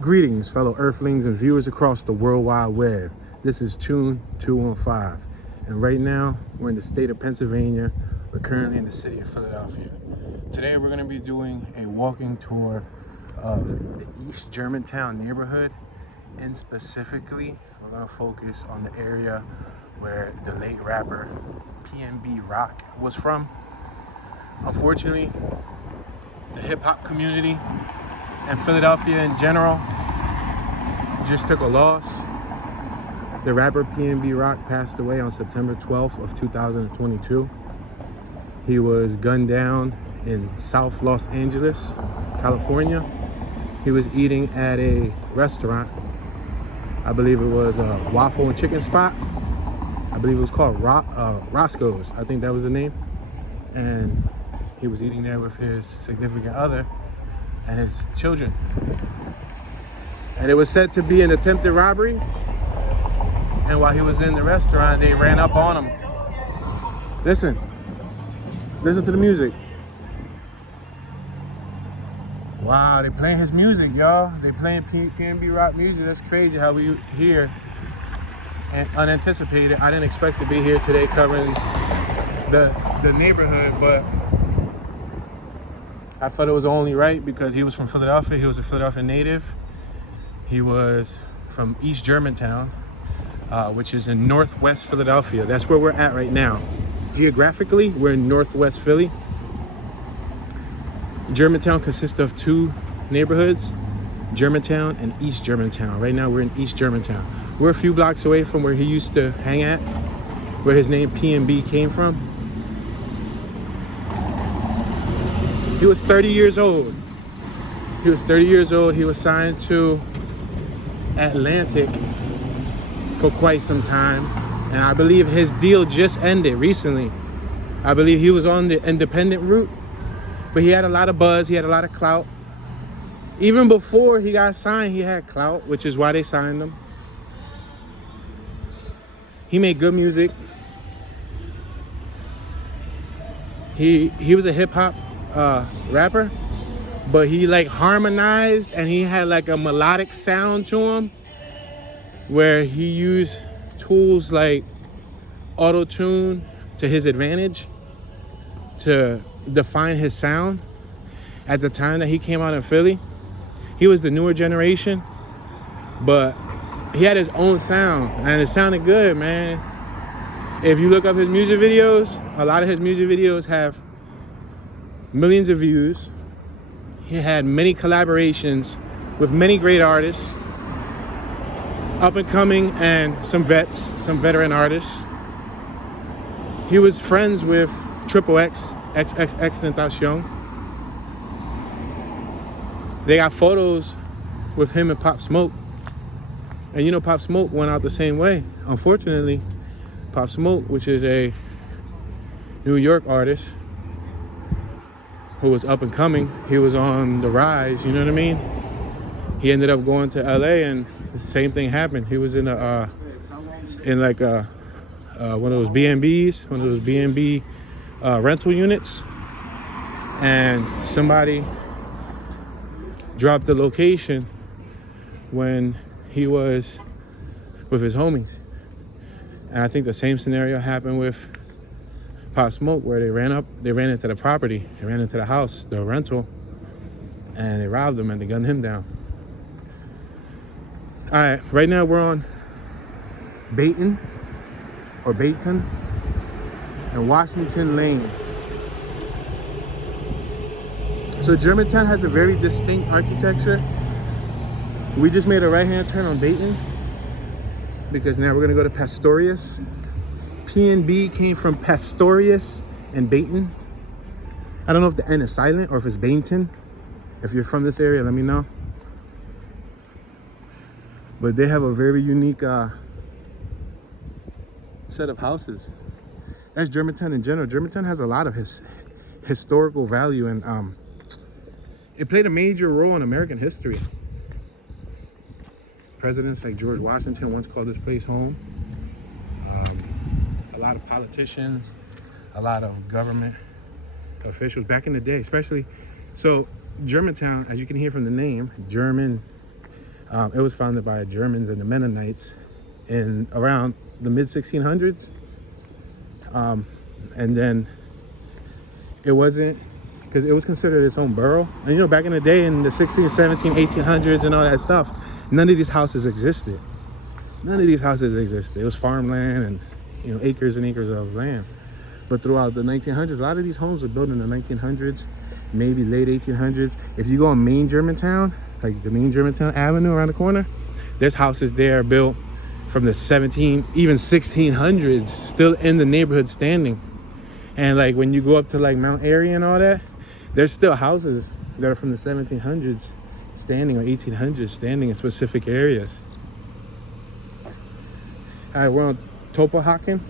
Greetings, fellow Earthlings and viewers across the World Wide Web. This is Toon 215, and right now we're in the state of Pennsylvania. We're currently in the city of Philadelphia. Today we're going to be doing a walking tour of the East Germantown neighborhood, and specifically we're going to focus on the area where the late rapper PnB Rock was from. Unfortunately, the hip-hop community and Philadelphia in general just took a loss. The rapper PnB Rock passed away on September 12th of 2022. He was gunned down in South Los Angeles, California. He was eating at a restaurant. I believe it was a waffle and chicken spot. I believe it was called Roscoe's. I think that was the name. And he was eating there with his significant other and his children. And it was said to be an attempted robbery. And while he was in the restaurant, they ran up on him. Listen to the music. Wow, they playing his music, y'all. They playing PnB Rock music. That's crazy how we here and unanticipated. I didn't expect to be here today covering the neighborhood, but I thought it was only right because he was from Philadelphia. He was a Philadelphia native. He was from East Germantown, which is in northwest Philadelphia. That's where we're at right now. Geographically, we're in northwest Philly. Germantown consists of two neighborhoods, Germantown and East Germantown. Right now, we're in East Germantown. We're a few blocks away from where he used to hang at, where his name PnB came from. He was 30 years old. He was signed to Atlantic for quite some time. And I believe his deal just ended recently. I believe he was on the independent route, but he had a lot of buzz. He had a lot of clout. Even before he got signed, he had clout, which is why they signed him. He made good music. He was a hip hop rapper, but he like harmonized and he had like a melodic sound to him where he used tools like auto-tune to his advantage to define his sound. At the time that he came out in Philly, he was the newer generation, but he had his own sound and it sounded good, man. If you look up his music videos, a lot of his music videos have millions of views. He had many collaborations with many great artists, up and coming and some veteran artists. He was friends with XXXTentacion. They got photos with him and Pop Smoke. And you know Pop Smoke went out the same way. Unfortunately, Pop Smoke, which is a New York artist who was up and coming, he was on the rise, you know what I mean? He ended up going to LA and the same thing happened. He was in one of those BnB rental units, and somebody dropped the location when he was with his homies. And I think the same scenario happened with Pop Smoke, where they ran into the property, they ran into the house, the rental, and they robbed him and they gunned him down. All right, right now we're on Bayton and Washington Lane. So Germantown has a very distinct architecture. We just made a right-hand turn on Bayton because now we're gonna go to Pastorius. PnB came from Pastorius and Bayton. I don't know if the N is silent or if it's Bayton. If you're from this area, let me know. But they have a very unique set of houses. That's Germantown in general. Germantown has a lot of historical value, and it played a major role in American history. Presidents like George Washington once called this place home. A lot of politicians, a lot of government officials back in the day, especially. So Germantown, as you can hear from the name, German, It was founded by Germans and the Mennonites in around the mid 1600s. And then it wasn't, because it was considered its own borough. And you know, back in the day in the 16, 17, 1800s and all that stuff, none of these houses existed. None of these houses existed. It was farmland and, you know, acres and acres of land. But throughout the 1900s, a lot of these homes were built in the 1900s, maybe late 1800s. If you go on main Germantown, like the main Germantown Avenue around the corner, there's houses there built from the 17, even 1600s, still in the neighborhood standing. And like when you go up to like Mount Airy and all that, there's still houses that are from the 1700s standing, or 1800s standing in specific areas. All right, we're on Topohaken.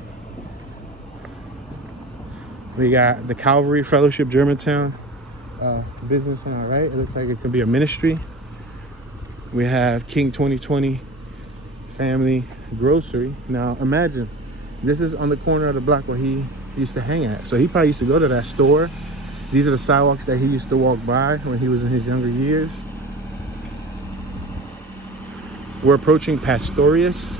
We got the Calvary Fellowship Germantown business on our right. It looks like it could be a ministry. We have King 2020 Family Grocery. Now imagine, this is on the corner of the block where he used to hang at. So he probably used to go to that store. These are the sidewalks that he used to walk by when he was in his younger years. We're approaching Pastorius.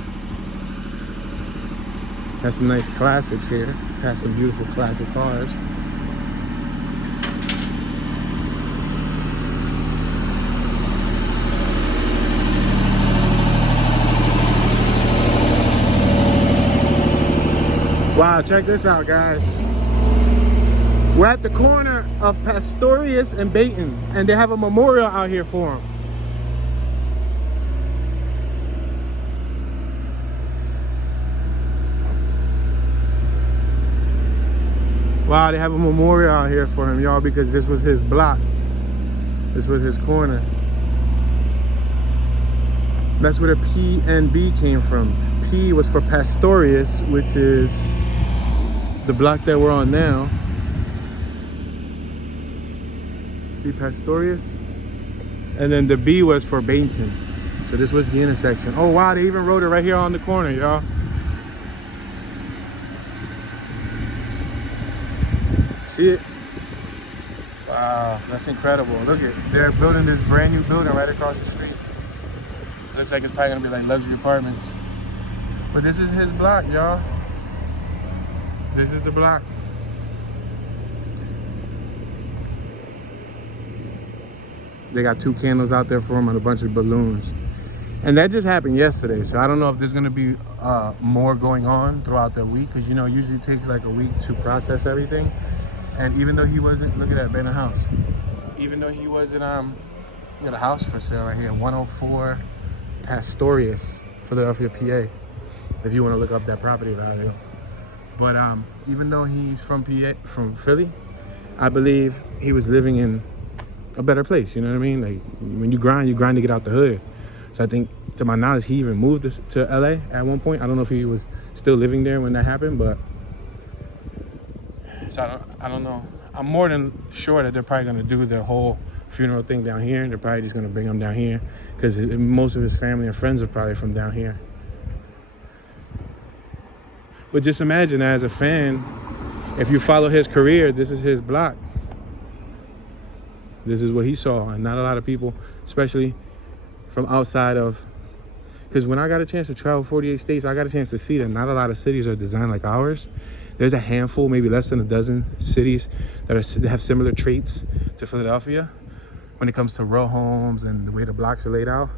Has some nice classics here. Has some beautiful classic cars. Wow, check this out, guys. We're at the corner of Pastorius and Baton, and they have a memorial out here for him. Wow, they have a memorial out here for him, y'all, because this was his block. This was his corner. That's where the PnB came from. P was for Pastorius, which is the block that we're on now. See Pastorius? And then the B was for Bainton. So this was the intersection. Oh wow, they even wrote it right here on the corner, y'all. See it? Wow, that's incredible. Look at, they're building this brand new building right across the street. Looks like it's probably gonna be like luxury apartments. But this is his block, y'all. This is the block. They got 2 candles out there for him and a bunch of balloons. And that just happened yesterday. So I don't know if there's gonna be more going on throughout the week, because you know, it usually takes like a week to process everything. And even though he wasn't, look at that, abandoned house. Even though he wasn't, you got a house for sale right here, 104 Pastorius, Philadelphia, PA. If you want to look up that property value. But even though he's from PA, from Philly, I believe he was living in a better place. You know what I mean? Like when you grind to get out the hood. So I think, to my knowledge, he even moved to LA at one point. I don't know if he was still living there when that happened, but so I don't know. I'm more than sure that they're probably gonna do their whole funeral thing down here. They're probably just gonna bring him down here because most of his family and friends are probably from down here. But just imagine, as a fan, if you follow his career, this is his block. This is what he saw, and not a lot of people, especially from outside of, because when I got a chance to travel 48 states, I got a chance to see that not a lot of cities are designed like ours. There's a handful, maybe less than a dozen cities that have similar traits to Philadelphia when it comes to row homes and the way the blocks are laid out.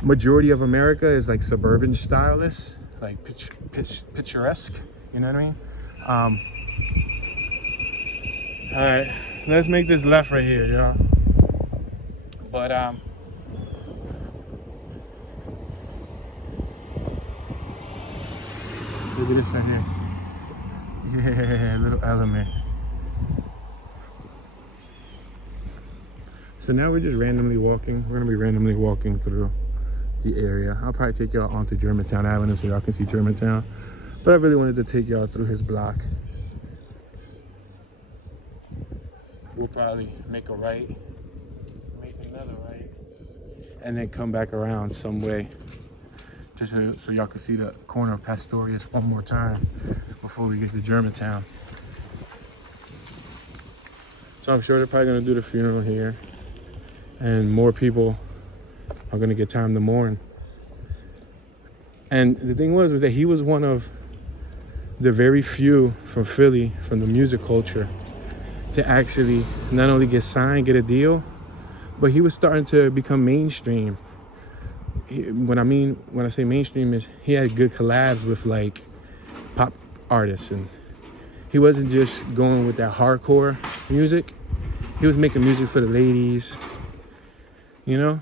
Majority of America is like suburban stylist, like picturesque, you know what I mean? All right, let's make this left right here, y'all. But look at this right here. Yeah, little element. So now we're just randomly walking. We're gonna be randomly walking through the area. I'll probably take y'all onto Germantown Avenue so y'all can see Germantown. But I really wanted to take y'all through his block. We'll probably make a right, make another right, and then come back around some way. Just so y'all can see the corner of Pastorius one more time before we get to Germantown. So I'm sure they're probably gonna do the funeral here, and more people are gonna get time to mourn. And the thing was that he was one of the very few from Philly, from the music culture, to actually not only get signed, get a deal, but he was starting to become mainstream. When I say mainstream is he had good collabs with like pop artists, and he wasn't just going with that hardcore music. He was making music for the ladies, you know?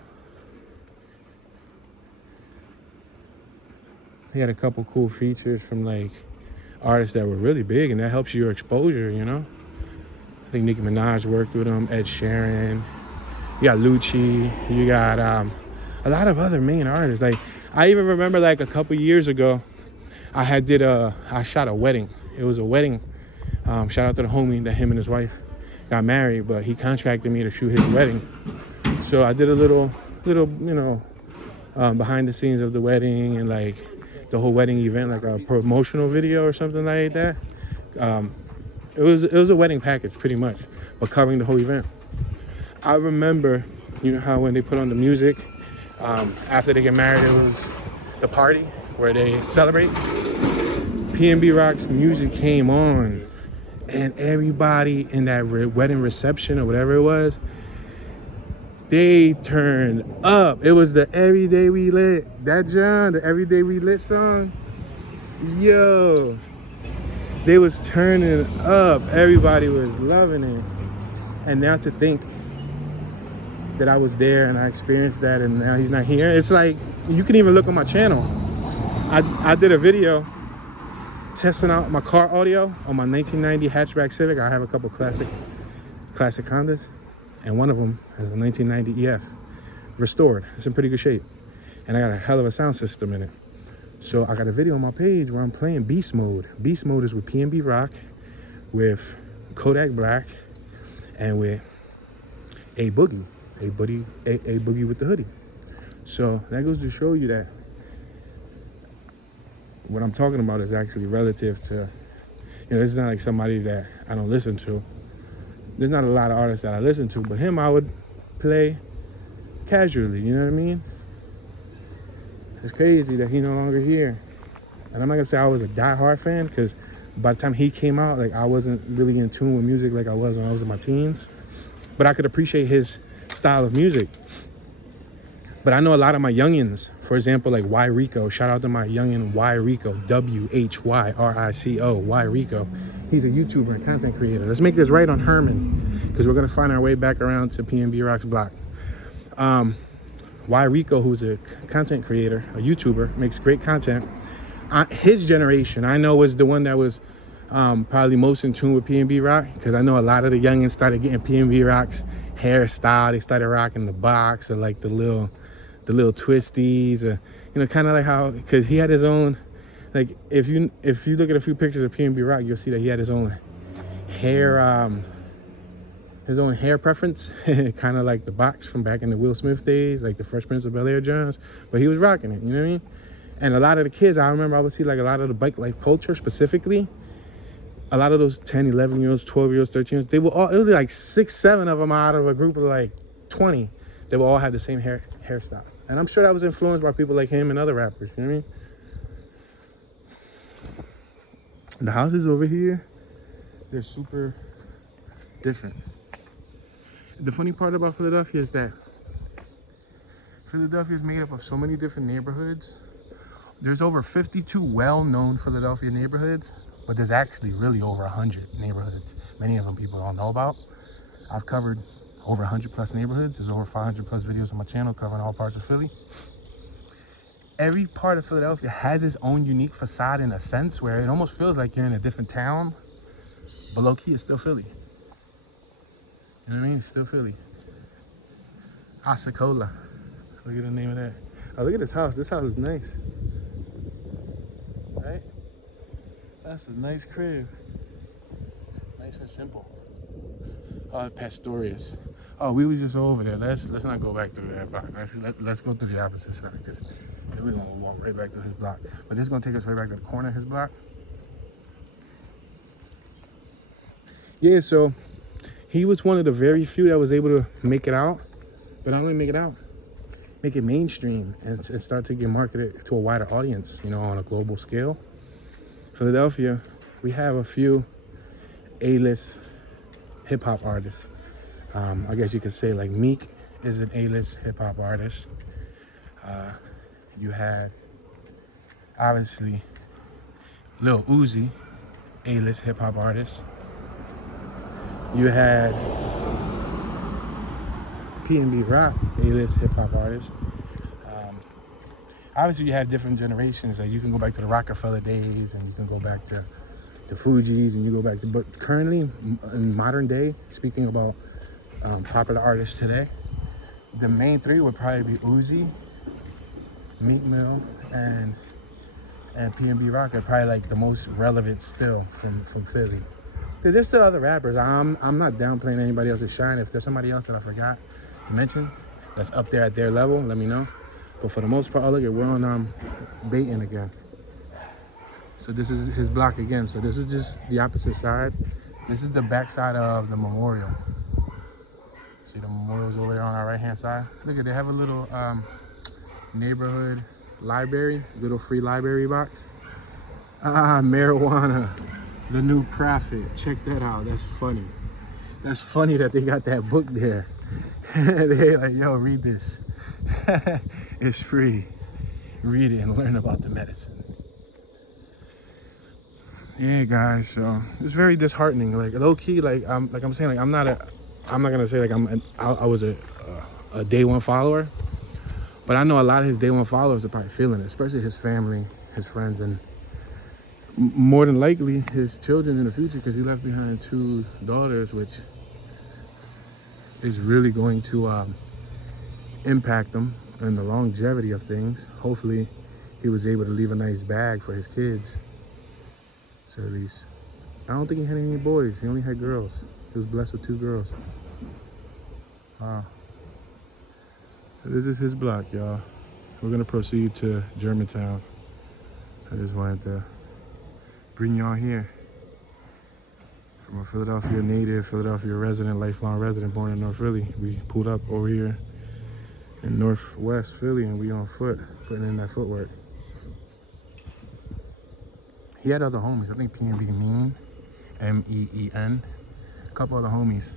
He had a couple cool features from like artists that were really big, and that helps your exposure, you know? I think Nicki Minaj worked with him, Ed Sheeran. You got Lucci. You got a lot of other main artists. Like, I even remember like a couple years ago, I shot a wedding. It was a wedding. Shout out to the homie that him and his wife got married, but he contracted me to shoot his wedding. So I did a little, behind the scenes of the wedding and like the whole wedding event, like a promotional video or something like that. It was a wedding package pretty much, but covering the whole event. I remember, you know how when they put on the music, after they get married, it was the party where they celebrate. PnB Rock's music came on, and everybody in that wedding reception or whatever it was, they turned up. It was the Every Day We Lit. That John, the Every Day We Lit song. Yo, they was turning up. Everybody was loving it. And now to think that I was there and I experienced that, and now he's not here. It's like, you can even look on my channel. I did a video testing out my car audio on my 1990 hatchback Civic. I have a couple classic Hondas, and one of them has a 1990 EF restored. It's in pretty good shape, and I got a hell of a sound system in it. So I got a video on my page where I'm playing Beast Mode. Beast Mode is with PnB Rock, with Kodak Black, and with A Boogie with the hoodie. So that goes to show you that what I'm talking about is actually relative to, it's not like somebody that I don't listen to. There's not a lot of artists that I listen to, but him I would play casually, you know what I mean? It's crazy that he's no longer here. And I'm not gonna say I was a diehard fan, because by the time he came out, like, I wasn't really in tune with music like I was when I was in my teens. But I could appreciate his style of music. But I know a lot of my youngins, for example, like Y Rico. Shout out to my youngin Y Rico, WHYRICO, Y Rico. He's a YouTuber and content creator. Let's make this right on Herman, because we're gonna find our way back around to PnB Rock's block. Y Rico, who's a content creator, a YouTuber, makes great content. His generation, I know, was the one that was probably most in tune with PnB Rock, because I know a lot of the youngins started getting PnB Rock's hairstyle. They started rocking the box, or like the little twisties, kind of like how, because he had his own, like, if you look at a few pictures of PnB Rock, you'll see that he had his own hair preference, kind of like the box from back in the Will Smith days, like the Fresh Prince of Bel-Air Johns, but he was rocking it, you know what I mean? And a lot of the kids, I remember I would see like a lot of the bike life culture specifically, a lot of those 10, 11-year-olds, 12-year-olds, 13-year-olds, they were all, it was like 6, 7 of them out of a group of like 20. They would all have the same hairstyle. And I'm sure that was influenced by people like him and other rappers, you know what I mean? The houses over here, they're super different. The funny part about Philadelphia is that Philadelphia is made up of so many different neighborhoods. There's over 52 well-known Philadelphia neighborhoods, but there's actually really over 100 neighborhoods. Many of them people don't know about. I've covered over 100 plus neighborhoods. There's over 500 plus videos on my channel covering all parts of Philly. Every part of Philadelphia has its own unique facade in a sense, where it almost feels like you're in a different town, but low-key it's still Philly. You know what I mean? It's still Philly. Asacola. Look at the name of that. Oh, look at this house. This house is nice. Right? That's a nice crib. Nice and simple. Oh, Pastorius. Oh, we were just over there. Let's not go back through that block. Let's go through the opposite side, because then we're gonna walk right back to his block. But this is gonna take us right back to the corner of his block. Yeah, so he was one of the very few that was able to make it out. But not only make it out, make it mainstream and start to get marketed to a wider audience, you know, on a global scale. Philadelphia, we have a few A-list hip-hop artists. I guess you could say like Meek is an A-list hip-hop artist. You had, obviously, Lil Uzi, A-list hip-hop artist. You had PnB Rock, A-list hip-hop artist. Obviously, you have different generations. Like you can go back to the Rockefeller days, and you can go back to Fugees, and you go back to. But currently, in modern day, speaking about popular artists today, the main three would probably be Uzi, Meek Mill, and PnB Rock are probably like the most relevant still from Philly. Because there's still other rappers. I'm not downplaying anybody else's shine. If there's somebody else that I forgot to mention that's up there at their level, let me know. But for the most part, oh, look at, we're on Baton again. So this is his block again. So this is just the opposite side. This is the back side of the memorial. See the memorial's over there on our right hand side. Look at, they have a little neighborhood library, little free library box. Marijuana, the new prophet. Check that out. That's funny. That's funny that they got that book there. They like, yo, read this. It's free. Read it and learn about the medicine. Yeah, guys. So it's very disheartening. Like low key, like I'm saying, like I'm not gonna say like I was a day one follower, but I know a lot of his day one followers are probably feeling it, especially his family, his friends, and more than likely his children in the future, because he left behind 2 daughters, which is really going to impact them and the longevity of things. Hopefully he was able to leave a nice bag for his kids. So at least, I don't think he had any boys. He only had girls. He was blessed with 2 girls. Wow. So this is his block, y'all. We're gonna proceed to Germantown. I just wanted to bring y'all here. From a Philadelphia native, Philadelphia resident, lifelong resident, born in North Philly. We pulled up over here in Northwest Philly, and we on foot, putting in that footwork. He had other homies. I think PnB Mean, M-E-E-N. A couple other homies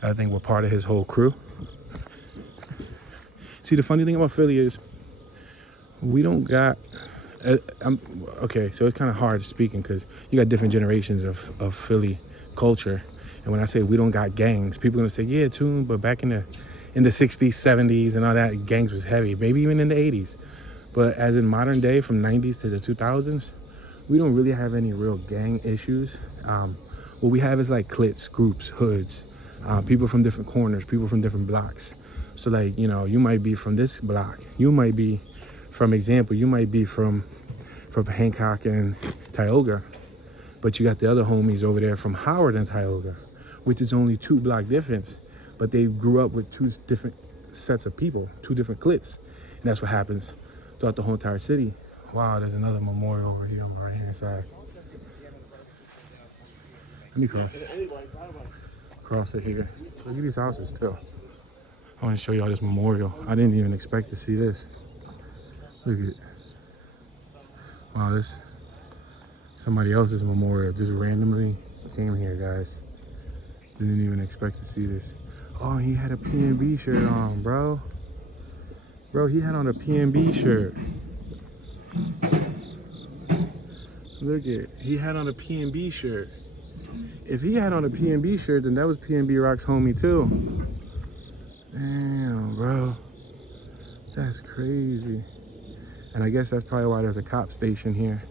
that I think were part of his whole crew. See, the funny thing about Philly is we don't got, okay, so it's kind of hard speaking because you got different generations of Philly culture. And when I say we don't got gangs, people are gonna say, yeah, Toon, but back in the 60s, 70s and all that, gangs was heavy, maybe even in the 80s. But as in modern day, from 90s to the 2000s, we don't really have any real gang issues. What we have is like cliques, groups, hoods, people from different corners, people from different blocks. So like, you know, you might be from this block. You might be, from example, you might be from Hancock and Tioga, but you got the other homies over there from Howard and Tioga, which is only 2 block difference, but they grew up with 2 different sets of people, 2 different cliques. And that's what happens throughout the whole entire city. Wow, there's another memorial over here on the right hand side. Let me cross it here. Look at these houses too. I want to show y'all this memorial. I didn't even expect to see this. Look at it. Wow, this somebody else's memorial just randomly came here, guys. Didn't even expect to see this. Oh, he had a PnB shirt on, bro. Bro, he had on a PnB shirt. Look at, he had on a PnB shirt. If he had on a PnB shirt, then that was PnB Rock's homie too. Damn, bro. That's crazy. And I guess that's probably why there's a cop station here.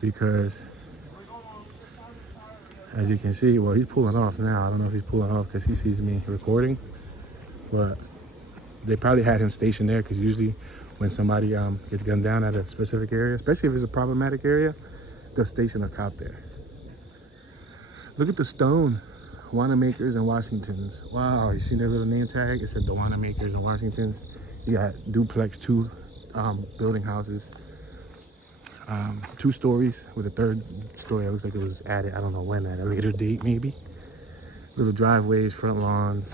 Because, as you can see, well, he's pulling off now. I don't know if he's pulling off because he sees me recording. But they probably had him stationed there because usually when somebody gets gunned down at a specific area, especially if it's a problematic area, they'll station a cop there. Look at the stone. Wanamakers and Washingtons. Wow, you see their little name tag? It said the Wanamakers and Washingtons. You got duplex, 2 building houses. 2 stories with a 3rd story. It looks like it was added, I don't know when, at a later date maybe. Little driveways, front lawns.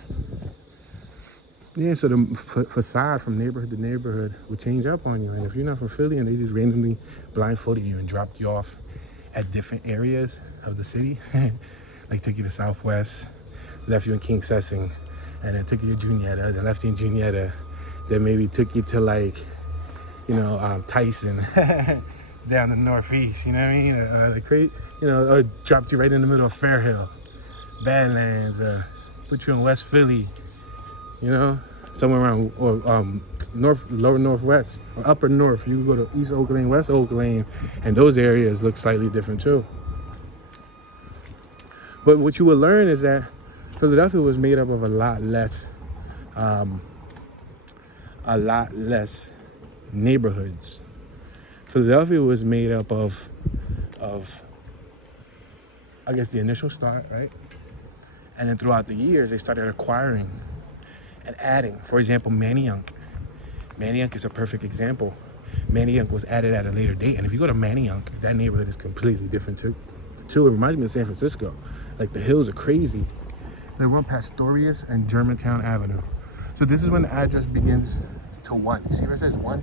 Yeah, so the facade from neighborhood to neighborhood would change up on you. And if you're not from Philly and they just randomly blindfolded you and dropped you off at different areas of the city, like took you to Southwest, left you in King Sessing, and then took you to Juniata, then left you in Juniata, then maybe took you to like, Tyson, down the Northeast, you know what I mean? Or dropped you right in the middle of Fairhill, Badlands, put you in West Philly, somewhere around or lower northwest or upper north. You can go to East Oak Lane, West Oak Lane, and those areas look slightly different too. But what you will learn is that Philadelphia was made up of a lot less neighborhoods. Philadelphia was made up of I guess the initial start, right? And then throughout the years, they started acquiring and adding. For example, Manayunk. Manayunk is a perfect example. Manayunk was added at a later date. And if you go to Manayunk, that neighborhood is completely different too. It reminds me of San Francisco. Like the hills are crazy. They run past Storius and Germantown Avenue. So this is when the address begins to 1. You see where it says 1?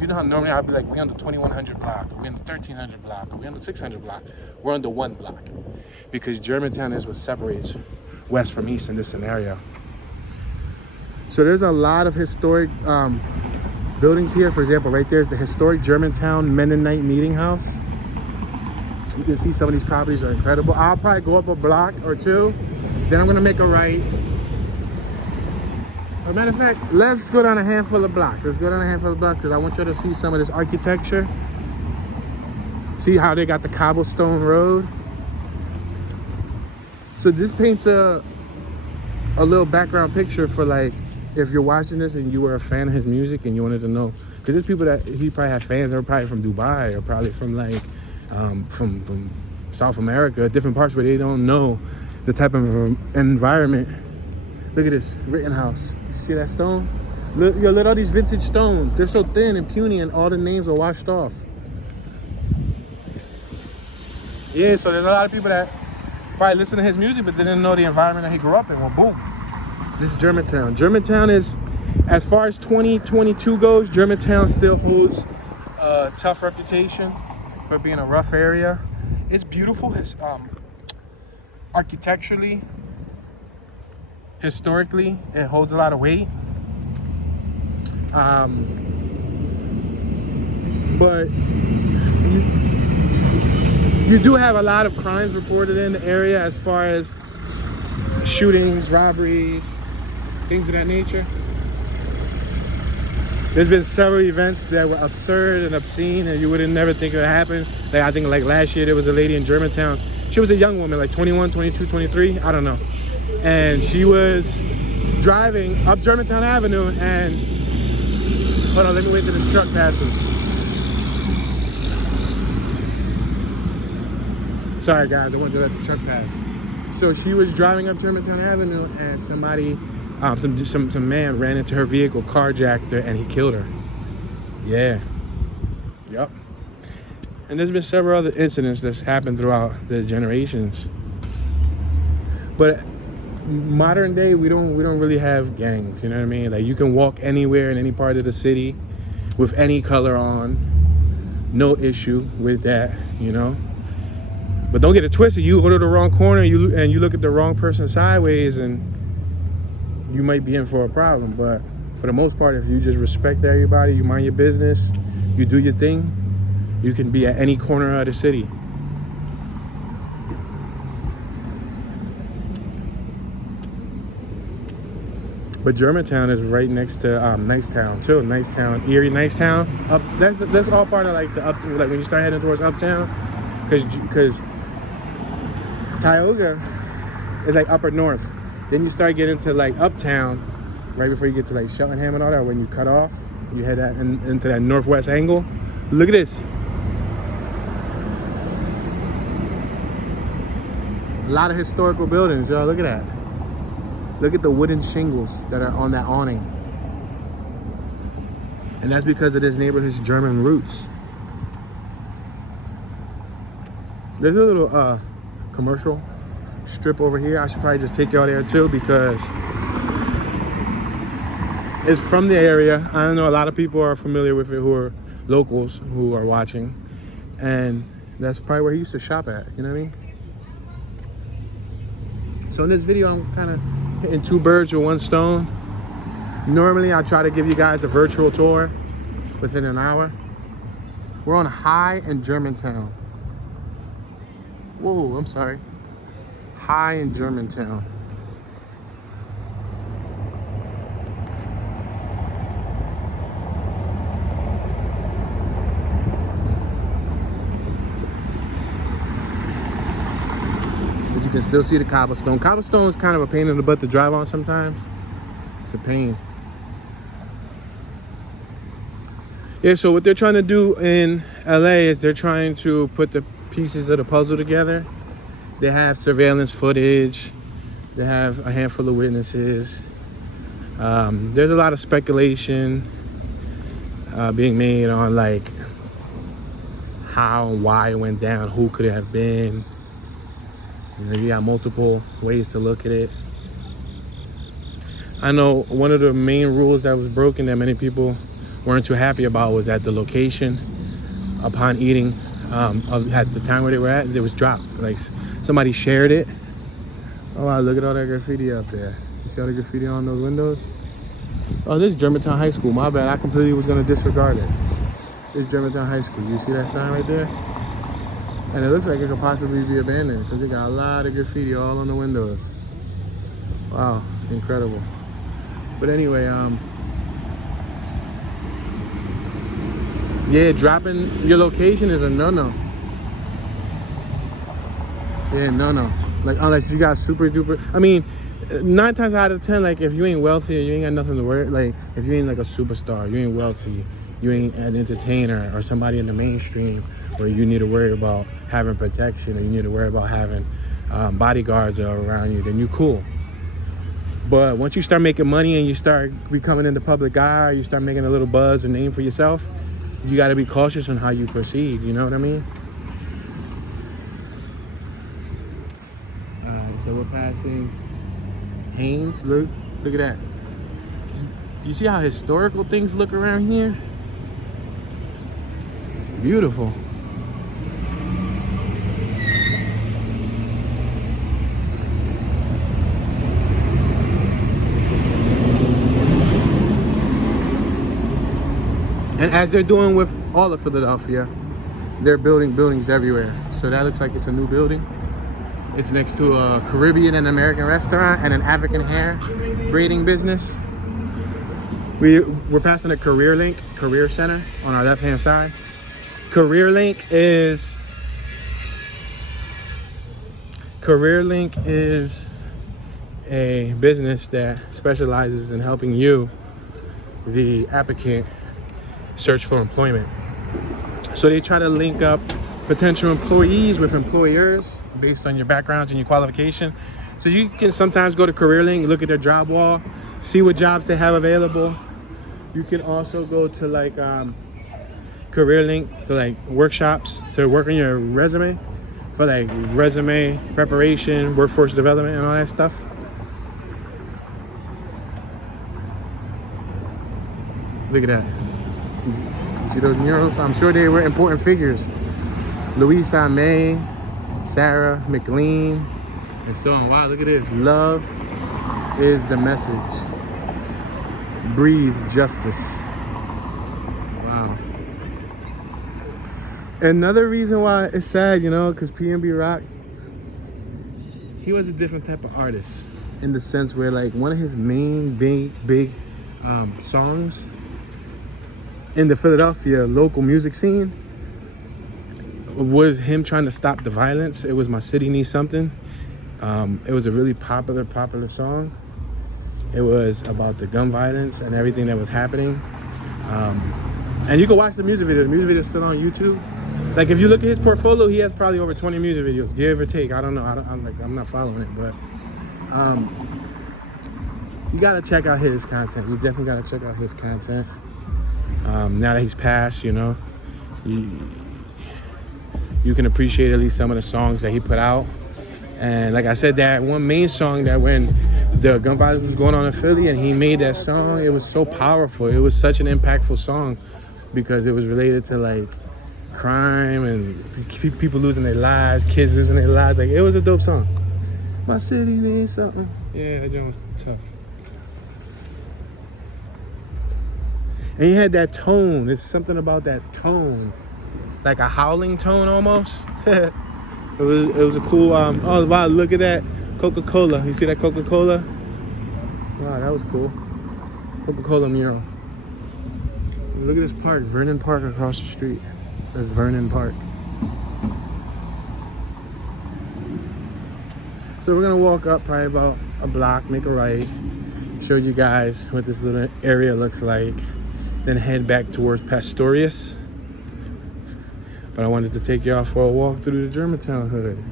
You know how normally I'd be like, we're on the 2100 block, or we're on the 1300 block, or we're on the 600 block. We're on the 1 block. Because Germantown is what separates west from east in this scenario. So there's a lot of historic buildings here. For example, right there's the historic Germantown Mennonite Meeting House. You can see some of these properties are incredible. I'll probably go up a block or two, then I'm gonna make a right. As a matter of fact, let's go down a handful of blocks. Let's go down a handful of blocks because I want you to see some of this architecture. See how they got the cobblestone road? So this paints a little background picture for like, if you're watching this and you were a fan of his music and you wanted to know, because there's people that he probably have fans that are probably from Dubai or probably from like, from South America, different parts where they don't know the type of environment. Look at this Rittenhouse. You see that stone? Look at all these vintage stones. They're so thin and puny and all the names are washed off. Yeah, so there's a lot of people that probably listen to his music but didn't know the environment that he grew up in. Well, boom. This is Germantown. Germantown is, as far as 2022 goes, Germantown still holds a tough reputation for being a rough area. It's beautiful. It's, architecturally, historically, it holds a lot of weight. But you do have a lot of crimes reported in the area as far as shootings, robberies, things of that nature. There's been several events that were absurd and obscene and you would never think it would happen. Like I think like last year there was a lady in Germantown. She was a young woman, like 21, 22, 23, I don't know. And she was driving up Germantown Avenue and, hold on, let me wait till this truck passes. Sorry guys, I wanted to let the truck pass. So she was driving up Germantown Avenue and somebody, some man ran into her vehicle, carjacked her, and he killed her. Yeah. Yep. And there's been several other incidents that's happened throughout the generations. But modern day, we don't really have gangs, you know what I mean? Like you can walk anywhere in any part of the city with any color on. No issue with that, you know? But don't get it twisted. You go to the wrong corner and you look at the wrong person sideways and you might be in for a problem. But for the most part, if you just respect everybody, you mind your business, you do your thing, you can be at any corner of the city. But Germantown is right next to Nicetown too. Nicetown, Erie, Nicetown. That's all part of like the up, like when you start heading towards Uptown, because Tioga is like upper north. Then you start getting to like Uptown, right before you get to like Cheltenham and all that. When you cut off, you head that into that northwest angle. Look at this. A lot of historical buildings, y'all. Look at that. Look at the wooden shingles that are on that awning. And that's because of this neighborhood's German roots. There's a little commercial strip over here. I should probably just take y'all there too because is from the area. I know a lot of people are familiar with it who are locals who are watching. And that's probably where he used to shop at, you know what I mean? So in this video, I'm kind of hitting two birds with one stone. Normally, I try to give you guys a virtual tour within an hour. We're on High in Germantown. Whoa, I'm sorry. High in Germantown. But you can still see the cobblestone. Cobblestone is kind of a pain in the butt to drive on sometimes. It's a pain. Yeah, so what they're trying to do in LA is they're trying to put the pieces of the puzzle together. They have surveillance footage. They have a handful of witnesses. There's a lot of speculation being made on like how and why it went down, who could it have been. You know, you got multiple ways to look at it. I know one of the main rules that was broken that many people weren't too happy about was that the location upon eating at the time where they were at, it was dropped. Like somebody shared it. Oh wow, look at all that graffiti up there. You see all the graffiti on those windows? Oh, this is Germantown High School. My bad, I completely was gonna disregard it. This is Germantown High School. You see that sign right there? And it looks like it could possibly be abandoned because it got a lot of graffiti all on the windows. Wow, incredible. But anyway, yeah, dropping your location is a no-no. Yeah, no-no. Like, unless you got super duper. I mean, 9 times out of 10, like, if you ain't wealthy or you ain't got nothing to worry, like, if you ain't like a superstar, you ain't wealthy, you ain't an entertainer or somebody in the mainstream where you need to worry about having protection or you need to worry about having bodyguards around you, then you cool. But once you start making money and you start becoming in the public eye, you start making a little buzz and name for yourself, you got to be cautious on how you proceed. You know what I mean? All right, so we're passing Haynes. Look at that. You see how historical things look around here? Beautiful. And as they're doing with all of Philadelphia, they're building buildings everywhere. So that looks like it's a new building. It's next to a Caribbean and American restaurant and an African hair braiding business. We're passing a Career Link Career Center on our left-hand side. Career Link is a business that specializes in helping you, the applicant, search for employment. So they try to link up potential employees with employers based on your backgrounds and your qualification. So you can sometimes go to CareerLink, look at their job wall, see what jobs they have available. You can also go to like CareerLink to like workshops to work on your resume for like resume preparation, workforce development, and all that stuff. Look at that. See those murals? I'm sure they were important figures. Louisa May, Sarah McLean, and so on. Wow, look at this. Love is the message. Breathe justice. Wow. Another reason why it's sad, you know, because PnB Rock, he was a different type of artist in the sense where like one of his main big songs in the Philadelphia local music scene was him trying to stop the violence. It was My City Needs Something. It was a really popular song. It was about the gun violence and everything that was happening. And you can watch the music video. The music video is still on YouTube. Like if you look at his portfolio, he has probably over 20 music videos, give or take. I don't know. I'm not following it, but you gotta check out his content. You definitely gotta check out his content. Now that he's passed, you know, you can appreciate at least some of the songs that he put out. And like I said, that one main song that when the gun violence was going on in Philly, and he made that song. It was so powerful. It was such an impactful song because it was related to like crime and people losing their lives, kids losing their lives. Like, it was a dope song. My city needs something. Yeah, that joint was tough. And he had that tone. There's something about that tone, like a howling tone almost. It was a cool. Oh wow! Look at that Coca-Cola. You see that Coca-Cola? Wow, that was cool. Coca-Cola mural. Look at this park, Vernon Park across the street. That's Vernon Park. So we're gonna walk up probably about a block, make a right, show you guys what this little area looks like, then head back towards Pastorius. But I wanted to take y'all for a walk through the Germantown hood.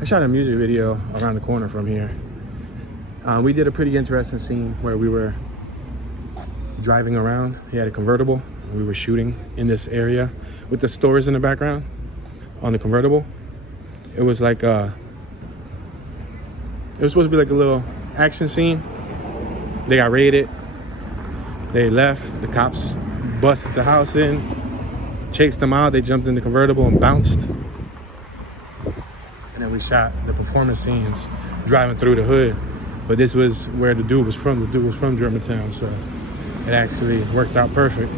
I shot a music video around the corner from here. We did a pretty interesting scene where we were driving around. He had a convertible. We were shooting in this area with the stores in the background on the convertible. It was like it was supposed to be like a little action scene. They got raided. They left. The cops busted the house in, chased them out. They jumped in the convertible and bounced. And then we shot the performance scenes driving through the hood. But this was where the dude was from. The dude was from Germantown, so it actually worked out perfect.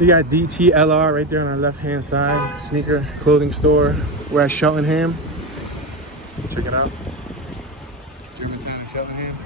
We got DTLR right there on our left-hand side. Sneaker clothing store. We're at Cheltenham. Check it out. Germantown and Cheltenham.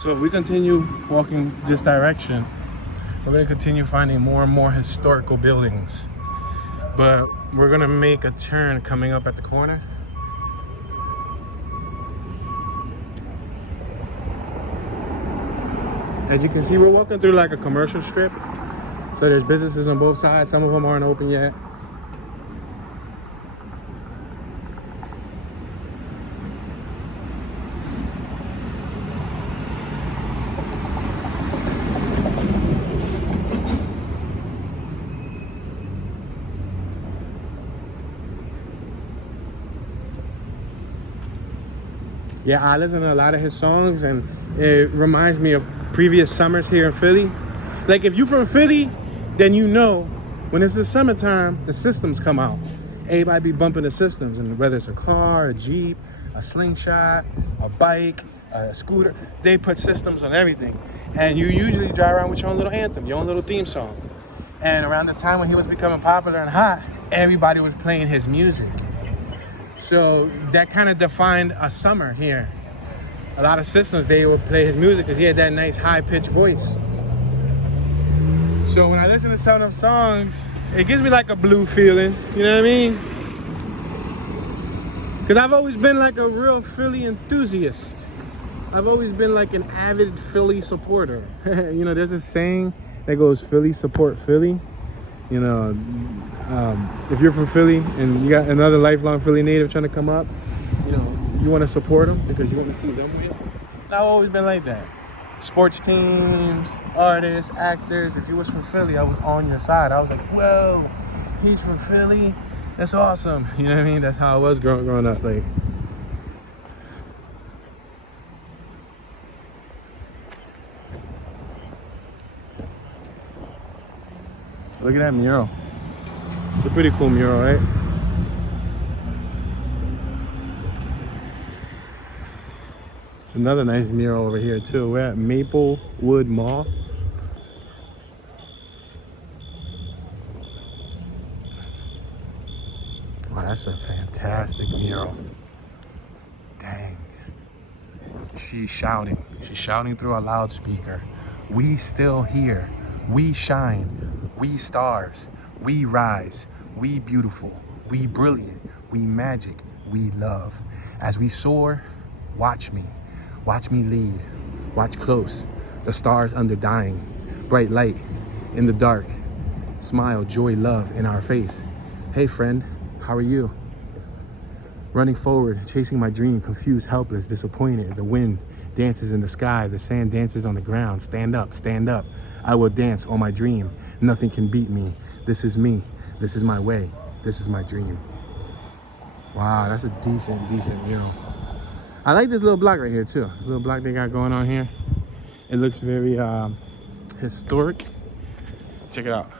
So if we continue walking this direction, we're gonna continue finding more and more historical buildings. But we're gonna make a turn coming up at the corner. As you can see, we're walking through like a commercial strip. So there's businesses on both sides. Some of them aren't open yet. Yeah, I listen to a lot of his songs, and it reminds me of previous summers here in Philly. Like, if you're from Philly, then you know when it's the summertime, the systems come out. Everybody be bumping the systems, and whether it's a car, a Jeep, a slingshot, a bike, a scooter, they put systems on everything. And you usually drive around with your own little anthem, your own little theme song. And around the time when he was becoming popular and hot, everybody was playing his music. So that kind of defined a summer here. A lot of systems, they would play his music because he had that nice high-pitched voice. So when I listen to some of them songs, it gives me like a blue feeling, you know what I mean? Because I've always been like a real Philly enthusiast. I've always been like an avid Philly supporter. You know, there's a saying that goes, Philly support Philly. You know, if you're from Philly and you got another lifelong Philly native trying to come up, you know, you want to support them because you want to see them win. And I've always been like that. Sports teams, artists, actors, if you was from Philly, I was on your side. I was like, whoa, he's from Philly? That's awesome. You know what I mean? That's how I was growing up. Like, look at that mural. It's a pretty cool mural, right? There's another nice mural over here too. We're at Maplewood Mall. Wow, that's a fantastic mural. Dang. She's shouting. She's shouting through a loudspeaker. We still here. We shine. We stars. We rise. We beautiful. We brilliant. We magic. we love. As we soar, watch me lead. Watch close, the stars under dying, bright light in the dark, smile, joy, love in our face. Hey friend, how are you? Running forward, chasing my dream, confused, helpless, disappointed. The wind dances in the sky, the sand dances on the ground. Stand up, stand up. I will dance on my dream. Nothing can beat me. This is me. This is my way. This is my dream. Wow, that's a decent view. I like this little block right here too. This little block they got going on here. It looks very historic. Check it out.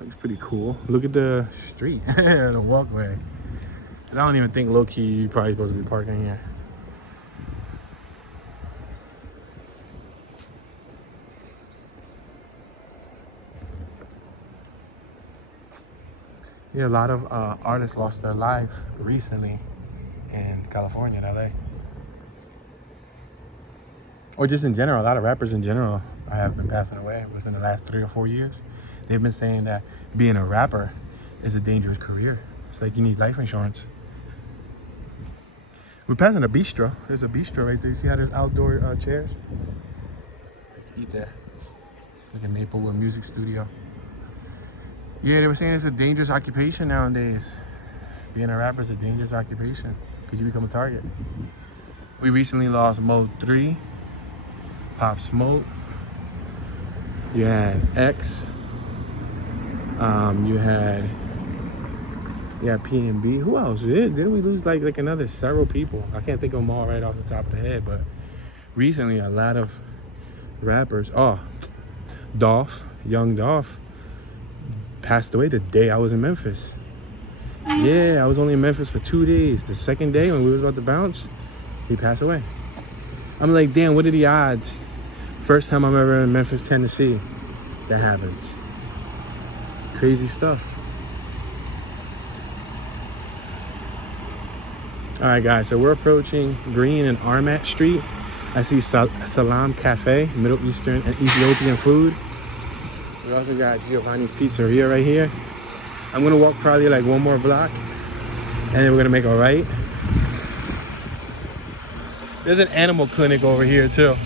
Looks pretty cool. Look at the street, the walkway. I don't even think low-key you're probably supposed to be parking here. Yeah, a lot of artists lost their life recently in California and LA. Or just in general, a lot of rappers in general have been passing away within the last 3 or 4 years. They've been saying that being a rapper is a dangerous career. It's like you need life insurance. We're passing a bistro. There's a bistro right there. You see how there's outdoor chairs? You can eat there. Like a Maplewood music studio. Yeah, they were saying it's a dangerous occupation nowadays. Being a rapper is a dangerous occupation because you become a target. We recently lost Mode 3, Pop Smoke. You had X. You had PnB. Who else? Didn't we lose like another several people? I can't think of them all right off the top of the head, but recently a lot of rappers. Oh, Dolph, Young Dolph, passed away the day I was in Memphis. Yeah, I was only in Memphis for 2 days. The second day when we was about to bounce, he passed away. I'm like, damn, what are the odds? First time I'm ever in Memphis, Tennessee, that happens. Crazy stuff. All right, guys, so we're approaching Green and Armat Street. I see Salam Cafe, Middle Eastern and Ethiopian food. We also got Giovanni's Pizzeria right here. I'm gonna walk probably like one more block and then we're gonna make a right. There's an animal clinic over here too.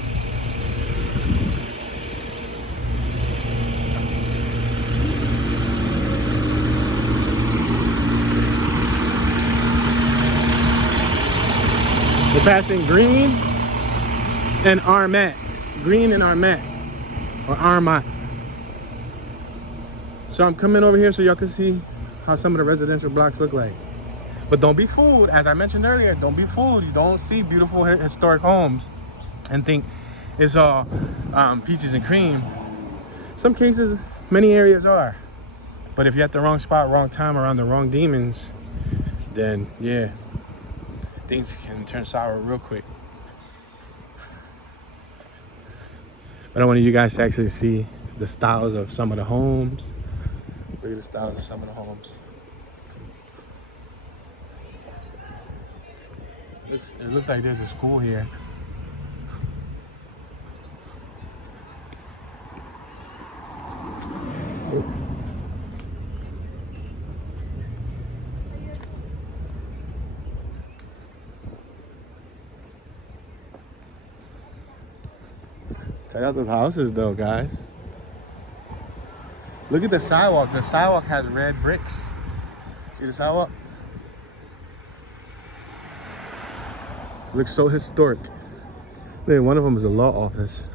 We're passing Green and Armat. Green and Armat, or Armat. So I'm coming over here so y'all can see how some of the residential blocks look like. But don't be fooled, as I mentioned earlier, don't be fooled. You don't see beautiful historic homes and think it's all peaches and cream. Some cases, many areas are. But if you're at the wrong spot, wrong time, around the wrong demons, then yeah, things can turn sour real quick. But I wanted you guys to actually see the styles of some of the homes. Look at the styles of some of the homes. It looks like there's a school here. Check out those houses though, guys. Look at the sidewalk. The sidewalk has red bricks. See the sidewalk? Looks so historic. Man, one of them is a law office.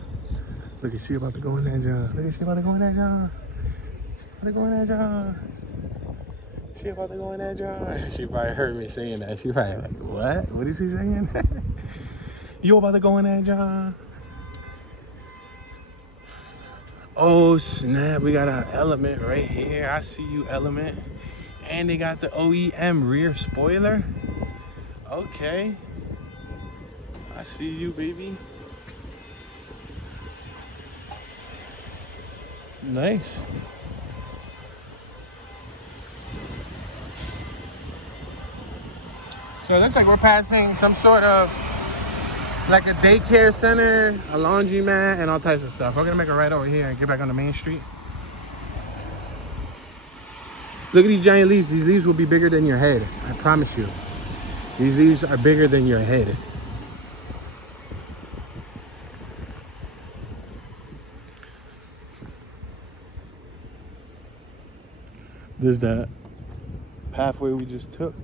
Look at she about to go in there, John. Look at she about to go in there, John. She about to go in there, John. She about to go in there, John. She probably heard me saying that. She probably like, what? What is she saying? You about to go in there, John? Oh snap, we got an Element right here. I see you, Element. And they got the OEM rear spoiler. Okay. I see you, baby. Nice. So it looks like we're passing some sort of like a daycare center, a laundromat, and all types of stuff. We're gonna make a right over here and get back on the main street. Look at these giant leaves. These leaves will be bigger than your head. I promise you. These leaves are bigger than your head. There's that pathway we just took.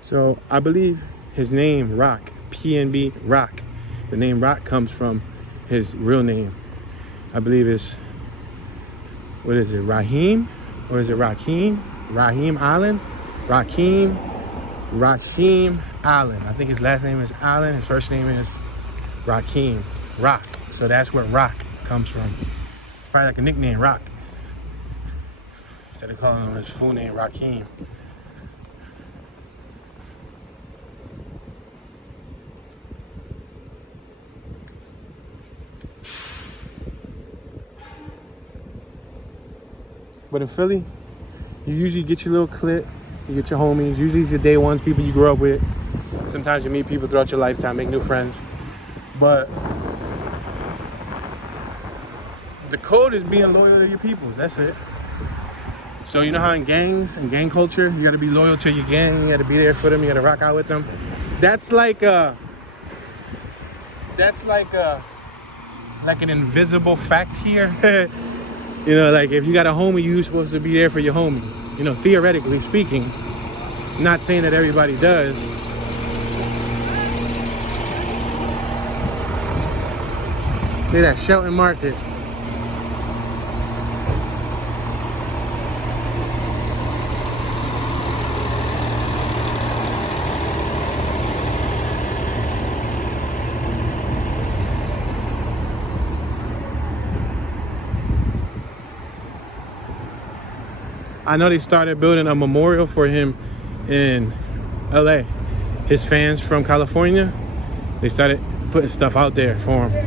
So I believe his name, Rock, PnB Rock. The name Rock comes from his real name. I believe it's, what is it, Raheem? Or is it Raheem? Raheem Allen? Raheem Allen. I think his last name is Allen. His first name is Raheem. Rock. So that's where Rock comes from. Probably like a nickname, Rock. Instead of calling him his full name, Raheem. But in Philly, you usually get your little clique, you get your homies, usually it's your day ones, people you grew up with. Sometimes you meet people throughout your lifetime, make new friends. But the code is being loyal to your peoples, that's it. So you know how in gangs and gang culture, you gotta be loyal to your gang, you gotta be there for them, you gotta rock out with them. That's like an invisible fact here. You know, like if you got a homie, you're supposed to be there for your homie. You know, theoretically speaking. Not saying that everybody does. Look at that Shelton Market. I know they started building a memorial for him in LA. His fans from California, they started putting stuff out there for him.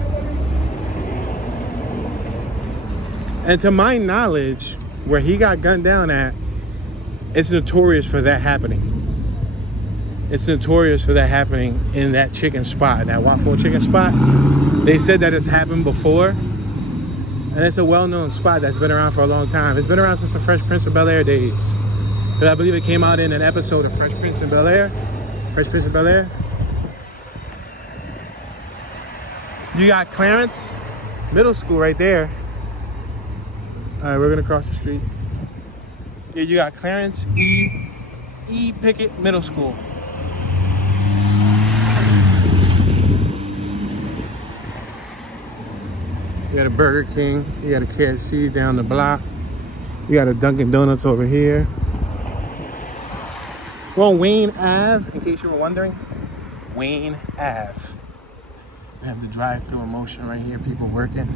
And to my knowledge, where he got gunned down at, it's notorious for that happening. It's notorious for that happening in that chicken spot, that waffle chicken spot. They said that it's happened before. And it's a well-known spot that's been around for a long time. It's been around since the Fresh Prince of Bel-Air days. Because I believe it came out in an episode of Fresh Prince of Bel-Air. Fresh Prince of Bel-Air. You got Clarence Middle School right there. All right, we're gonna cross the street. Yeah, you got Clarence E. Pickett Middle School. You got a Burger King, you got a KFC down the block. You got a Dunkin' Donuts over here. We're on Wayne Ave, in case you were wondering. Wayne Ave. We have the drive-through in motion right here. People working,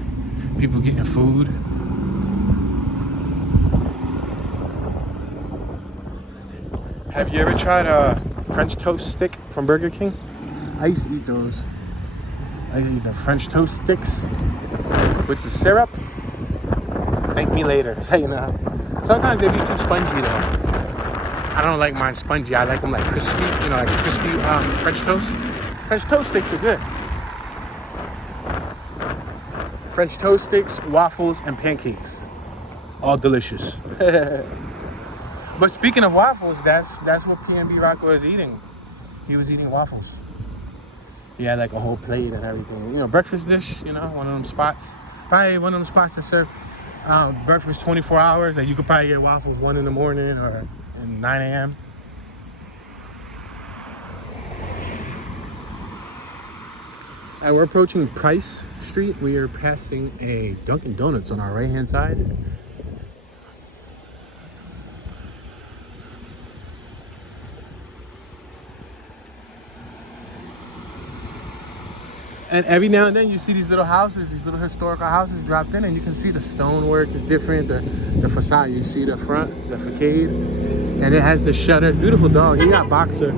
people getting food. Have you ever tried a French toast stick from Burger King? I used to eat those. I used to eat the French toast sticks with the syrup. Thank me later. So, you know, sometimes they be too spongy though. I don't like mine spongy. I like them like crispy. You know, like crispy French toast. French toast sticks are good. French toast sticks, waffles, and pancakes. All delicious. But speaking of waffles, that's what PnB Rock was eating. He was eating waffles. He had like a whole plate and everything. You know, breakfast dish, you know, one of them spots. Probably one of them spots that serve breakfast 24 hours. Like you could probably get waffles 1 in the morning or at 9 a.m. All right, we're approaching Price Street. We are passing a Dunkin' Donuts on our right-hand side. And every now and then you see these little houses, these little historical houses dropped in, and you can see the stonework is different, the facade. You see the front, the facade, and it has the shutters. Beautiful dog. He got boxer.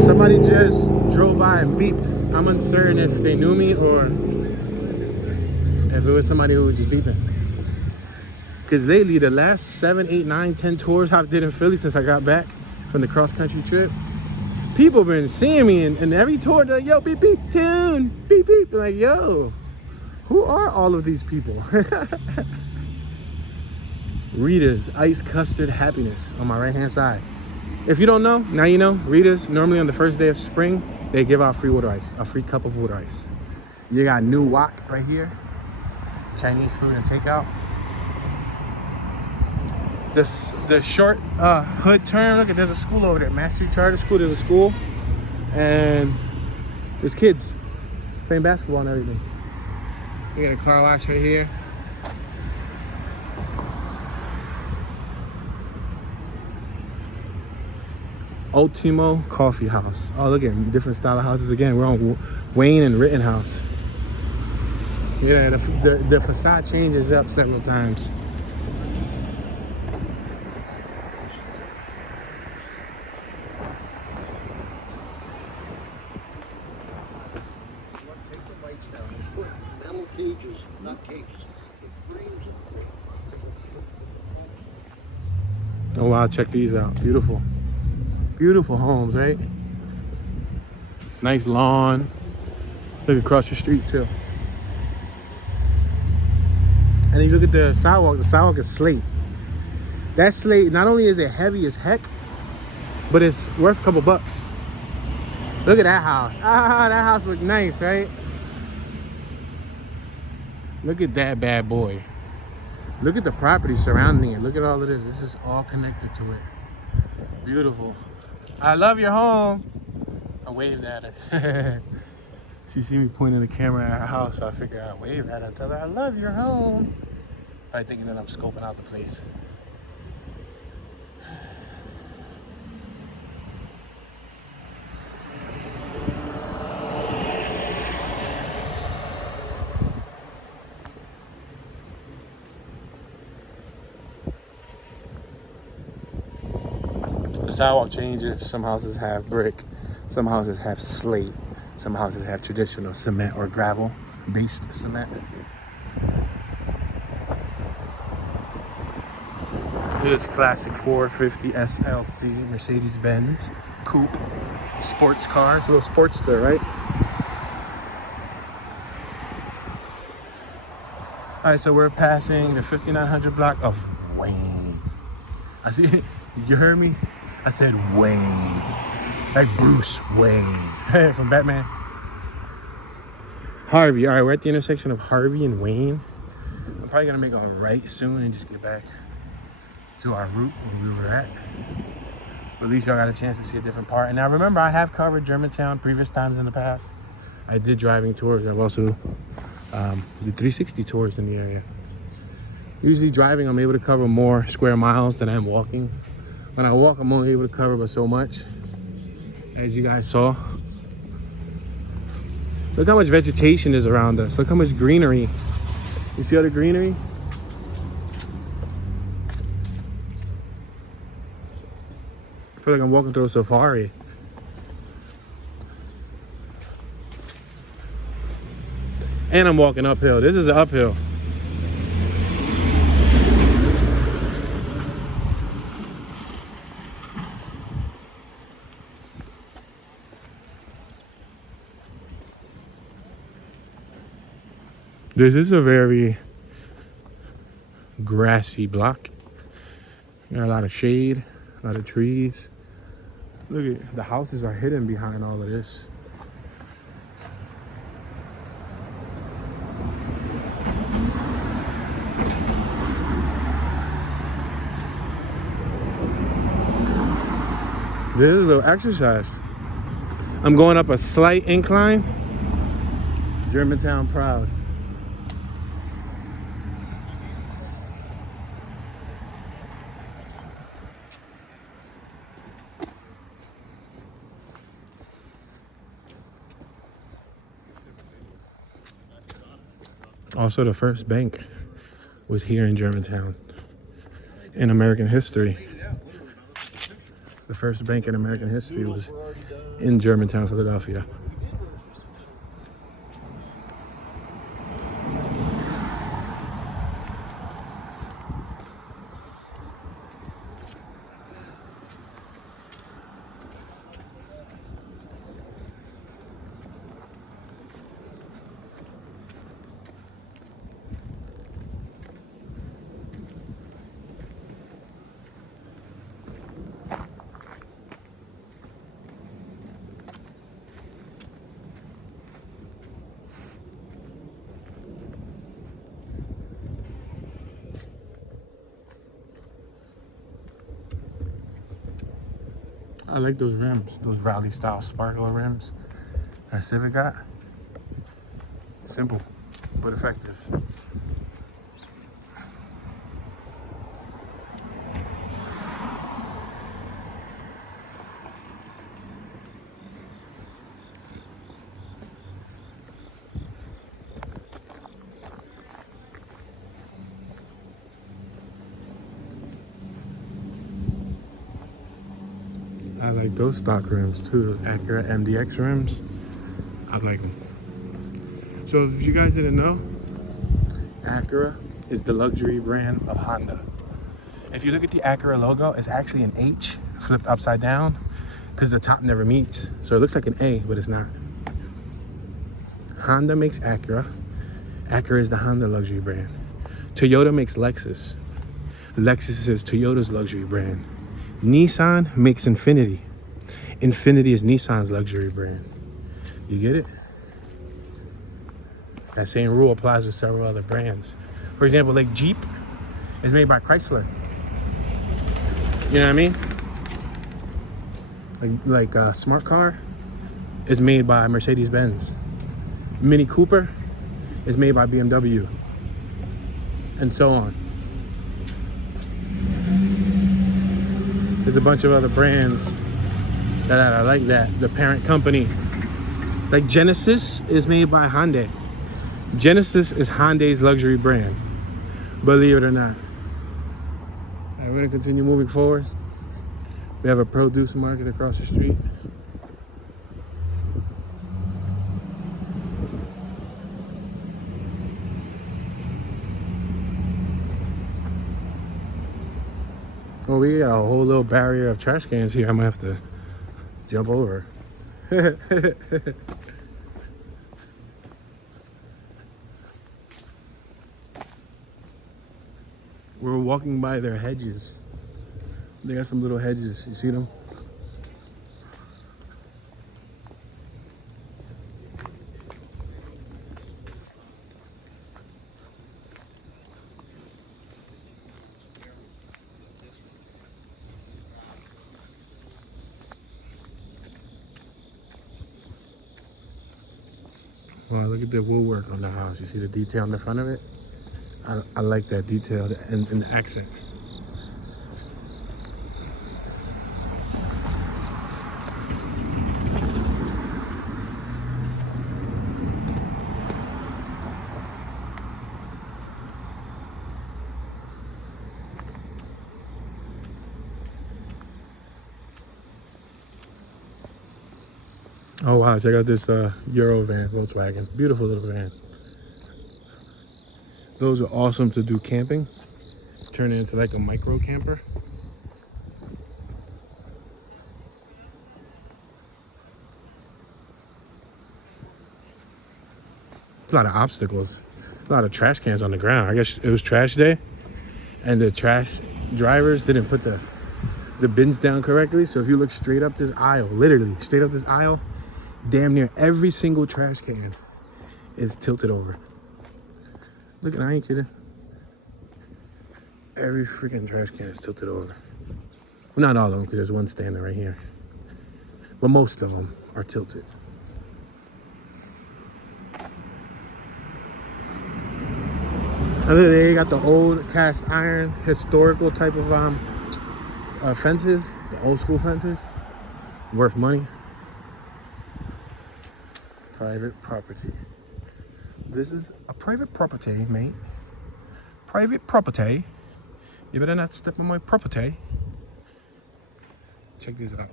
Somebody just drove by and beeped. I'm uncertain if they knew me or if it was somebody who was just beeping. Because lately, the last 7, 8, 9, 10 tours I've did in Philly since I got back, from the cross-country trip. People been seeing me in every tour. They're like, yo, beep, beep, Toon, beep, beep. They're like, yo, who are all of these people? Rita's Ice Custard Happiness on my right-hand side. If you don't know, now you know. Rita's, normally on the first day of spring, they give out free water ice, a free cup of water ice. You got New Wok right here, Chinese food and takeout. The short hood turn, look, there's a school over there, Mastery Charter School. There's a school, and there's kids playing basketball and everything. We got a car wash right here. Ultimo Coffee House. Oh, look at different style of houses again. We're on Wayne and Rittenhouse. Yeah, the facade changes up several times. Metal cages, not cages. Frames. Oh wow, check these out. Beautiful. Beautiful homes, right? Nice lawn. Look across the street too. And then you look at the sidewalk is slate. That slate, not only is it heavy as heck, but it's worth a couple bucks. Look at that house. Ah, that house looks nice, right? Look at that bad boy. Look at the property surrounding it. Look at all of this. This is all connected to it. Beautiful. I love your home. I waved at her. She see me pointing the camera at her house, so I figured I'd wave at her and tell her I love your home. Probably thinking that I'm scoping out the place. The sidewalk changes. Some houses have brick, some houses have slate, some houses have traditional cement or gravel based cement. Here's classic 450 SLC Mercedes-Benz coupe sports cars, a little sportster, right? All right, so we're passing the 5900 block of Wayne. I see, you heard me? I said Wayne, like Bruce Wayne from Batman. Harvey. All right, we're at the intersection of Harvey and Wayne. I'm probably gonna make a right soon and just get back to our route where we were at. But at least y'all got a chance to see a different part. And now remember, I have covered Germantown previous times in the past. I did driving tours. I've also did 360 tours in the area. Usually driving, I'm able to cover more square miles than I am walking. When I walk, I'm only able to cover but so much, as you guys saw. Look how much vegetation is around us. Look how much greenery. You see all the greenery? I feel like I'm walking through a safari. And I'm walking uphill. This is an uphill. This is a very grassy block. Got a lot of shade, a lot of trees. Look at the houses are hidden behind all of this. This is a little exercise. I'm going up a slight incline. Germantown proud. Also, the first bank was here in Germantown in American history. The first bank in American history was in Germantown, Philadelphia. I like those rims, those rally style sparkler rims that Civic got. Simple, but effective. I like those stock rims too, Acura MDX rims. I like them. So if you guys didn't know, Acura is the luxury brand of Honda. If you look at the Acura logo, it's actually an H flipped upside down because the top never meets. So it looks like an A, but it's not. Honda makes Acura. Acura is the Honda luxury brand. Toyota makes Lexus. Lexus is Toyota's luxury brand. Nissan makes Infiniti. Infiniti is Nissan's luxury brand. You get it? That same rule applies with several other brands. For example, like Jeep is made by Chrysler. You know what I mean? Like Smart Car is made by Mercedes-Benz. Mini Cooper is made by BMW. And so on. There's a bunch of other brands that are like that. The parent company. Like Genesis is made by Hyundai. Genesis is Hyundai's luxury brand. Believe it or not. All right, we're gonna continue moving forward. We have a produce market across the street. Oh, we got a whole little barrier of trash cans here. I'm gonna have to jump over. We're walking by their hedges. They got some little hedges. You see them? Well, look at the woodwork on the house. You see the detail on the front of it? I like that detail and the accent. Oh wow, check out this Euro van, Volkswagen. Beautiful little van. Those are awesome to do camping. Turn it into like a micro camper. There's a lot of obstacles. A lot of trash cans on the ground. I guess it was trash day and the trash drivers didn't put the bins down correctly. So if you look straight up this aisle, literally straight up this aisle, damn near every single trash can is tilted over. Look, I ain't kidding. Every freaking trash can is tilted over. Well, not all of them, because there's one standing right here. But most of them are tilted. And then they got the old cast iron, historical type of fences, the old school fences, worth money. Private property. This is a private property, mate. Private property. You better not step on my property. Check this out.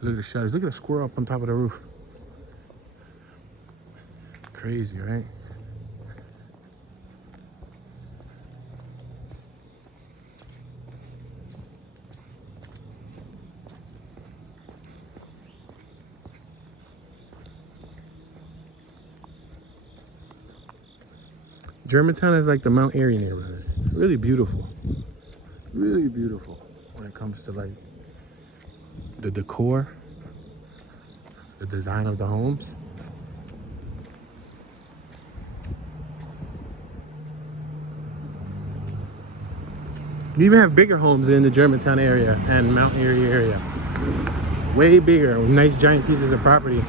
Look at the shutters. Look at the squirrel up on top of the roof. Crazy, right? Germantown is like the Mount Airy neighborhood. Really beautiful. Really beautiful when it comes to like the decor, the design of the homes. You even have bigger homes in the Germantown area and Mount Airy area. Way bigger, nice giant pieces of property.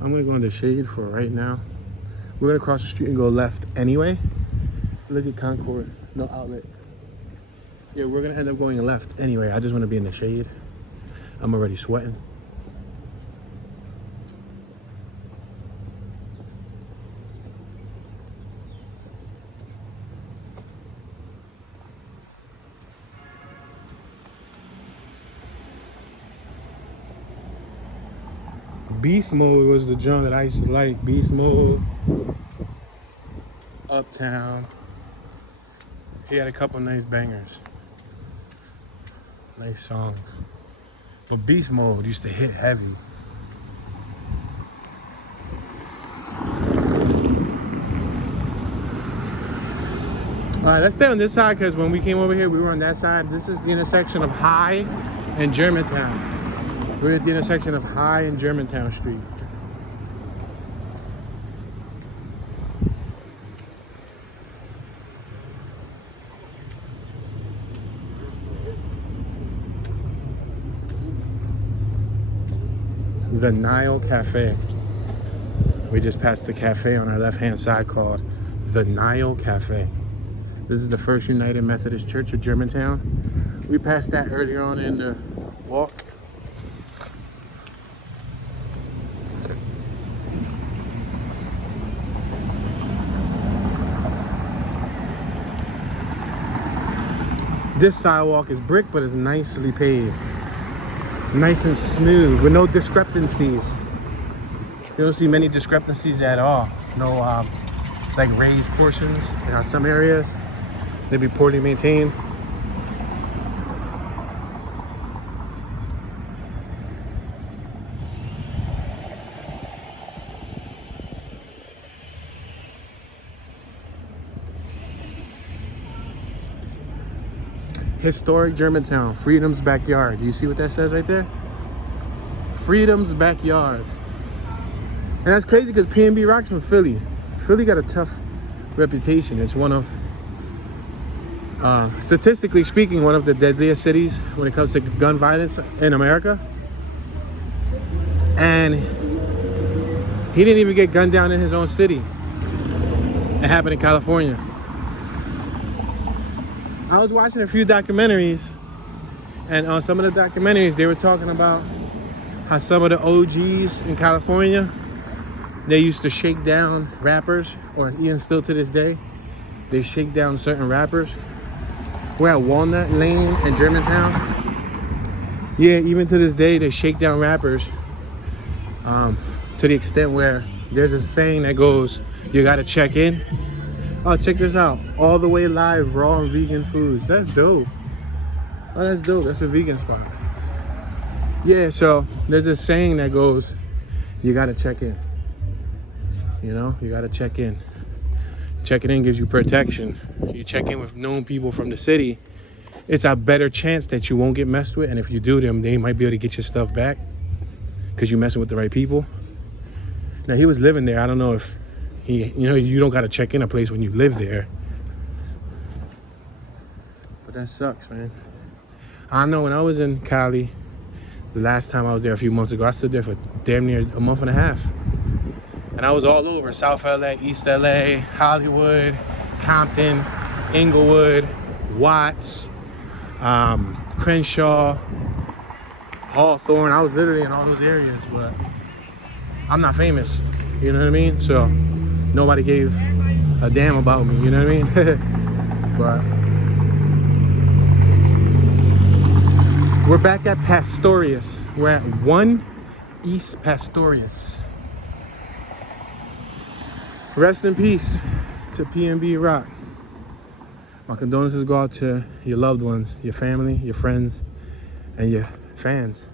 I'm gonna go in the shade for right now. We're gonna cross the street and go left anyway. Look at Concord, no outlet. Yeah, we're gonna end up going left anyway. I just wanna be in the shade. I'm already sweating. Beast Mode was the genre that I used to like. Beast Mode, Uptown. He had a couple nice bangers. Nice songs. But Beast Mode used to hit heavy. Alright, let's stay on this side because when we came over here, we were on that side. This is the intersection of High and Germantown. We're at the intersection of High and Germantown Street. The Nile Cafe. We just passed the cafe on our left-hand side called the Nile Cafe. This is the First United Methodist Church of Germantown. We passed that earlier on in the walk. This sidewalk is brick, but it's nicely paved. Nice and smooth with no discrepancies. You don't see many discrepancies at all. No like raised portions. You know, some areas, they'd be poorly maintained. Historic Germantown, Freedom's Backyard. Do you see what that says right there? Freedom's Backyard. And that's crazy because PnB Rock's from Philly. Philly got a tough reputation. It's one of, statistically speaking, one of the deadliest cities when it comes to gun violence in America. And he didn't even get gunned down in his own city. It happened in California. I was watching a few documentaries, and on some of the documentaries, they were talking about how some of the OGs in California, they used to shake down rappers, or even still to this day, they shake down certain rappers. We're at Walnut Lane in Germantown. Yeah, even to this day, they shake down rappers to the extent where there's a saying that goes, you gotta check in. Oh, check this out. All the way live, raw and vegan foods. That's dope. Oh, that's dope. That's a vegan spot. Yeah, so there's a saying that goes, you gotta check in. You know, you gotta check in. Checking in gives you protection. You check in with known people from the city, it's a better chance that you won't get messed with. And if you do them, they might be able to get your stuff back because you're messing with the right people. Now, he was living there. I don't know if you don't got to check in a place when you live there. But that sucks, man. I know when I was in Cali, the last time I was there a few months ago, I stood there for damn near a month and a half. And I was all over South LA, East LA, Hollywood, Compton, Inglewood, Watts, Crenshaw, Hawthorne. I was literally in all those areas, but I'm not famous. You know what I mean? So nobody gave a damn about me, you know what I mean? But we're back at Pastorius. We're at 1 East Pastorius. Rest in peace to PnB Rock. My condolences go out to your loved ones, your family, your friends, and your fans.